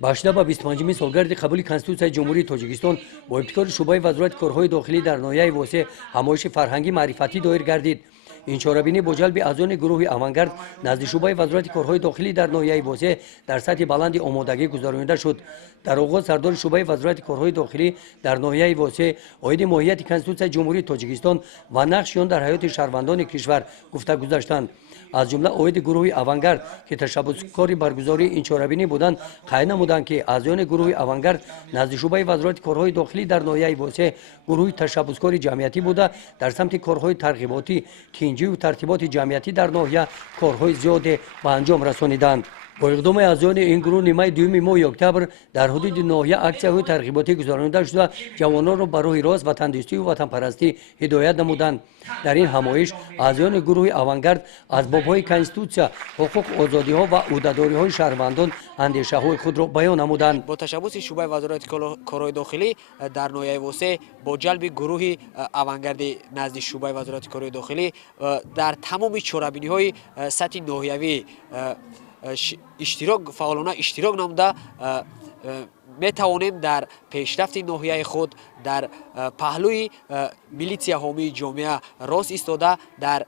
башида ба 25-ми солгарди қабули Конституцияи Ҷумҳурии Тоҷикистон бо ибтикори шӯъбаи вазорати корҳои дохилӣ дар ноҳияи восеъ ҳамоиши фарҳангӣ маърифатӣ доир гардид. ин чорабинӣ бо ҷалби аъзони гурӯҳи авангард назди шӯъбаи вазорати корҳои дохилӣ дар ноҳияи восеъ дар сатҳи баланди омодагӣ гузаронида шуд. дар оғоз сардори шӯъбаи вазорати корҳои дохилӣ дар ноҳияи восеъ оиди моҳияти Конституцияи Ҷумҳурии Тоҷикистон ва нақши он дар ҳаёти шаҳрвандони кишвар гуфта гузаштанд. аз ҷумла оиди гурӯҳи авангард ки ташаббускори баргузории ин чорабинӣ буданд қайд намуданд ки аъзони гурӯҳи авангард назди шӯъбаи вазорати корҳои дохилӣ дар ноҳияи восеъ гурӯҳи ташаббускори ҷамъиятӣ буда дар самти корҳои тарғиботӣ тинҷиву тартиботи ҷамъиятӣ дар ноҳия корҳои зиёде ба анҷом расониданд. бо иқдоми аъзоёни ин гурӯҳ нимаи 2 моҳи октябр дар ҳудуди ноҳия аксияҳои тарғиботӣ гузаронида шуда ҷавононро ба роҳи рост ватандӯстиву ватанпарастӣ ҳидоят намуданд. дар ин ҳамоиш аъзоёни гурӯҳи авангард аз бобҳои конститутсия ҳуқуқ озодиҳо ва ӯҳдадориҳои шаҳрвандон андешаҳои худро баён намуданд. бо ташаббуси шӯъбаи вазорати корҳои дохилӣ дар ноҳияи восеъ бо ҷалби гурӯҳи авангарди назди шӯъбаи вазорати корҳои дохилӣ дар тамоми чорабиниҳои сатҳи ноҳиявӣ фаъолона иштирок намуда метавонем дар пешрафти ноҳияи худ дар паҳлӯи милитсияҳомии ҷомеа рост истода дар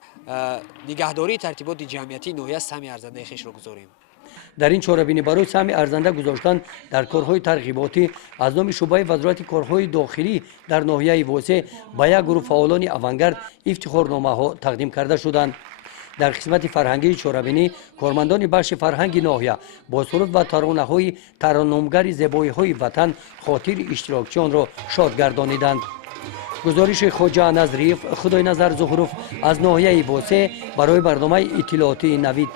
нигаҳдории тартиботи ҷамъиятии ноҳия сами арзандаи хешро гузорем. дар ин чорабинӣ барои сами арзанда гузоштан дар корҳои тарғиботӣ аз номи шӯъбаи вазорати корҳои дохилӣ дар ноҳияи восеъ ба як гурӯҳ фаъолони авангард ифтихорномаҳо тақдим карда шуданд. дар қисмати фарҳангии чорабинӣ кормандони бахши фарҳанги ноҳия бо суруд ва таронаҳои таронумгари зебоиҳои ватан хотири иштирокчиёнро шод гардониданд. гузориши хоҷа назриев, худойназар зуҳуров аз ноҳияи восеъ барои барномаи иттилоотии навид.